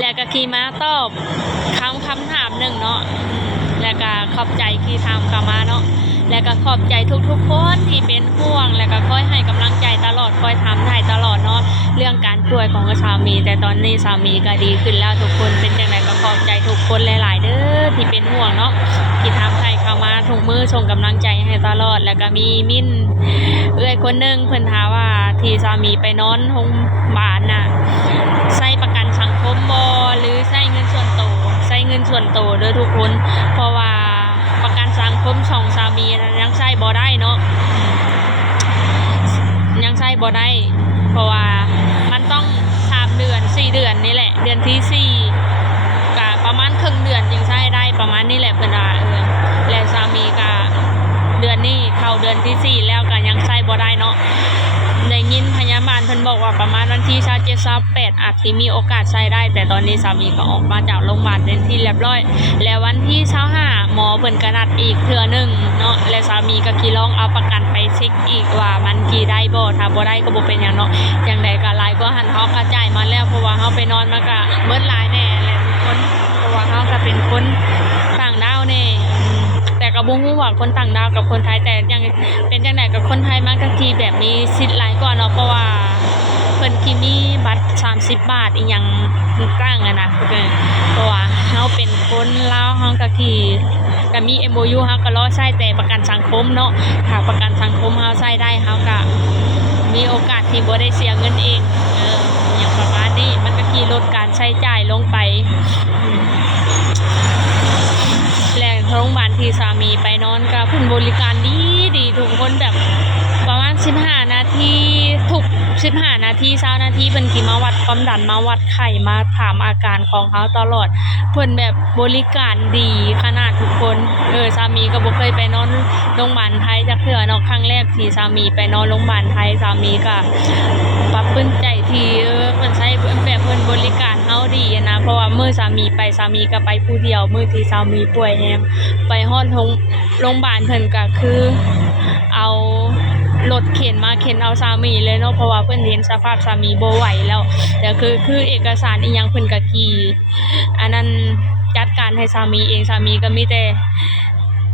แล้วก็ขี่ม้าตอบคำถามหนึ่งเนาะแล้วก็ขอบใจที่ทำกับมาเนาะแล้วก็ขอบใจทุกคนที่เป็นห่วงแล้วก็คอยให้กำลังใจตลอดคอยทำให้ตลอดเนาะเรื่องการป่วยของสามีแต่ตอนนี้สามีก็ดีขึ้นแล้วทุกคนเป็นอย่างไรก็ขอบใจทุกคนหลายๆเด้อที่เป็นห่วงเนาะที่ทำให้เข้ามาถุงมือส่งกำลังใจให้ตลอดแล้วก็มีมิ้นคนหนึ่งเพิ่นถามว่าที่สามีไปนอนโรงพยาบาลน่ะใช้ประกันสังคมบ่หรือใช้เงินส่วนตัวใช้เงินส่วนตัวเด้อทุกคนเพราะว่าประกันสังคมของสามียังใช้บ่ได้เนาะยังใช้บ่ได้เพราะว่ามันต้อง3 เดือน4 เดือนนี่แหละเดือนที่4ก็ประมาณครึ่งเดือนจึงใช้ได้ประมาณนี้แหละเพิ่นว่าและสามีก็เดือนนี้เข้าเดือนที่4แล้วก็ยังใช้บ่ได้เนาะได้ยินพยาบาลเพิ่นบอกว่าประมาณวันที่27 28อาจสิมีโอกาสใช้ได้แต่ตอนนี้สามีก็ออกมาจากโรงพยาบาลเป็นที่เรียบร้อยแล้ววันที่25หมอเพิ่นก็นัดอีกเทื่อนึงเนาะและสามีก็ขี่ลองเอาประกันไปเช็คอีกว่ามันขี่ได้บ่ถ้าบ่ได้ก็บ่เป็นหยังเนาะจังได๋ก็หลายกว่าหันเฮาก็จ่ายมาแล้วเพราะว่าเฮาไปนอนมันก็เบิดหลายแน่แหละทุกคนเพราะว่าเฮาก็เป็นคนต่างดาวแน่แต่ก็บ่ฮู้ว่าคนต่างดาวกับคนไทยแต่ยังเป็นจังได๋กับคนไทยมันก็ขี่แบบมีสิทธิ์หลายกว่าเนาะเพราะว่าเพิ่นขี่มีบัตร30 บาทอีหยังต่างๆนะเพราะว่าเฮาเป็นคนลาวเฮาก็ขี่ก็มี MOU เฮาก็รอใช้แต่ประกันสังคมเนาะถ้าประกันสังคมเฮาใช้ได้เฮาก็มีโอกาสที่บ่ได้เสียเงินเองอย่างประมาณนี้มันก็ขี่ลดการใช้จ่ายลงไปและโรงพยาบาลที่สามีไปนอนก็เพิ่นบริการดีทุกคนแบบประมาณ15 นาทีทุก15 นาที20 นาทีเพิ่นสิมาวัดความดันมาวัดไข้มาถามอาการของเขาตลอดเพิ่นแบบบริการดีขนาดทุกคนสามีก็บ่เคยไปนอนโรงพยาบาลไทยจักเทื่อเนาะครั้งแรกที่สามีไปนอนโรงพยาบาลไทยสามีก็ปรับปรื้มใจที่เพิ่นใช้แบบเพิ่นบริการเฮาดีนะเพราะว่ามื้อสามีไปสามีก็ไปผู้เดียวมื้อที่สามีป่วยแฮงไปฮอดโรงพยาบาลเพิ่นก็คือเอารถเข็นมาเข็นเอาสามีเลยเนาะเพราะว่าเพิ่นเห็นสภาพสามีบ่ไหวแล้วแต่คือเอกสารอีหยังเพิ่นก็ขี่อันนั้นจัดการให้สามีเองสามีก็มีแต่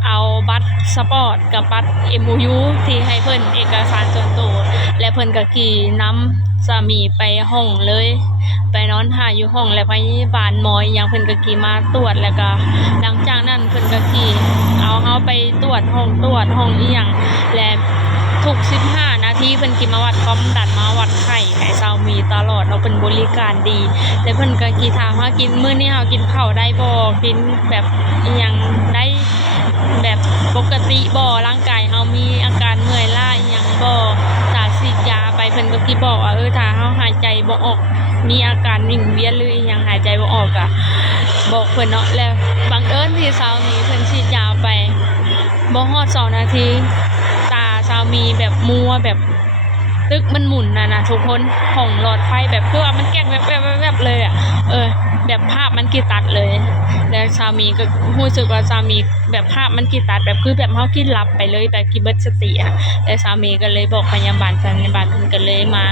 เอาบัตรสปอร์ตกับบัตร MOU ที่ให้เพิ่นเอกสารส่วนตัวและเพิ่นก็ขี่นำสามีไปห้องเลยไปนอนท่าอยู่ห้องและพยาบาลหมออีหยังเพิ่นก็ขี่มาตรวจแล้วก็หลังจากนั้นเพิ่นก็ขี่เอาเฮาไปตรวจห้องอีหยังและทุก15 นาทีเพิ่นกินมาวัดความดันมาวัดไข้ให้สามีตลอดเนาะเพิ่นบริการดีและเพิ่นก็กี่ถามว่ากินมื้อนี้เฮากินข้าวได้บ่กินแบบอีหยังได้แบบปกติบ่ร่างกายเฮามีอาการเมื่อยล้าอีหยังบ่ถ้าฉีดยาไปเพิ่นก็สิบอกว่าถ้าเฮาหายใจบ่ออกมีอาการวิงเวียนหรืออีหยังหายใจบ่ออกก็บอกเพิ่นเนาะแล้วบังเอิญที่สามีเพิ่นฉีดยาไปบ่ฮอด2 นาทีสามีแบบมัวแบบตึกมันหมุนนะทุกคนของหลอดไฟแบบคือว่ามันแกล้งแบบเลยแบบภาพมันกีตัดเลยแล้วสามีก็รู้สึกว่าสามีแบบภาพมันกีตัดแบบคือแบบเฮากินหลับไปเลยแบบกินเบิดสติแล้วสามีก็เลยบอกพยาบาลเพิ่นก็เลยมา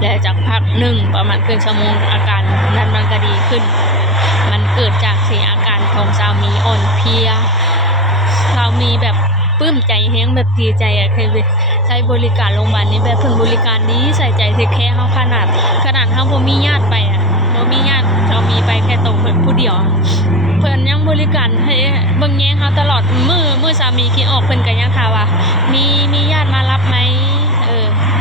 แล้วจากพักหนึ่งประมาณครึ่งชั่วโมงอาการนั้นมันก็ดีขึ้นมันเกิดจากอาการของสามีอ่อนเพลียสามีแบบปลื้มใจแฮงแบบดีใจเคยใช้บริการโรงพยาบาลนี้แบบเพิ่นบริการดีใส่ใจเทคแคร์เฮาขนาดเฮาบ่มีญาติไปบ่มีญาติเรามีไปแค่ตรงเพิ่นผู้เดียวเพิ่นยังบริการให้เบิ่งแยงเฮาตลอดมื้อสามีคิดออกเพิ่นก็ยังถามว่ามีญาติมารับมั้ย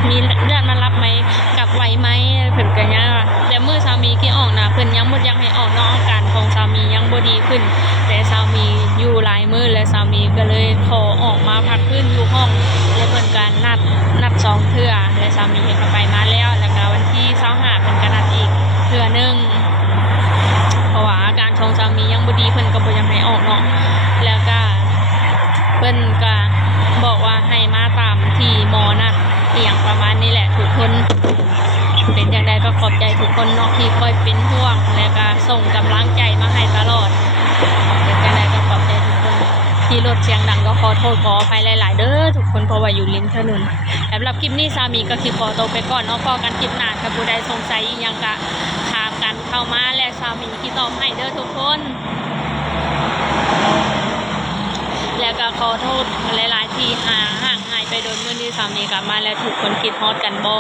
มีญาติมารับมั้ยกลับไหวมั้ยเพิ่นก็ยังแต่มื้อสามีคิดออกนะเพิ่นยังบ่อยากให้ออกเนาะอาการของสามียังบ่ดีขึ้นแต่สามีอยู่หลายมื้อและสามีก็เลยขอออกมาพักฟื้นอยู่ห้องและเพิ่นก็นัด2 เทื่อและสามีก็ไปมาแล้วก็วันที่25เพิ่นก็นัดอีกเทื่อนึงเพราะว่าอาการของสามียังบ่ดีเพิ่นก็บ่อยากให้ออกเนาะแล้วก็เพิ่นก็บอกว่าให้มาตามที่หมอนัดอีหยังประมาณนี้แหละทุกคนเป็นจังได๋ก็ขอบใจทุกคนเนาะที่คอยเป็นห่วงและก็ส่งกำลังใจมาให้ตลอดเป็นจังได๋ก็ขอบใจทุกคนที่รถเสียงดังก็ขอโทษขออภัยหลายๆเด้อทุกคนเพราะว่าอยู่ริมถนนสำหรับคลิปนี้สามีก็สิขอตัวไปก่อนเนาะพอกันคลิปหน้าถ้าผู้ใดสงสัยอีหยังก็ถาม เข้ามาและสามีที่ตอบให้เด้อทุกคนแล้วก็ขอโทษหลายๆที่ห่างหายไปโดนมื้อนี้สามีกลับมาแล้วทุกคนคิดฮอดกันบ่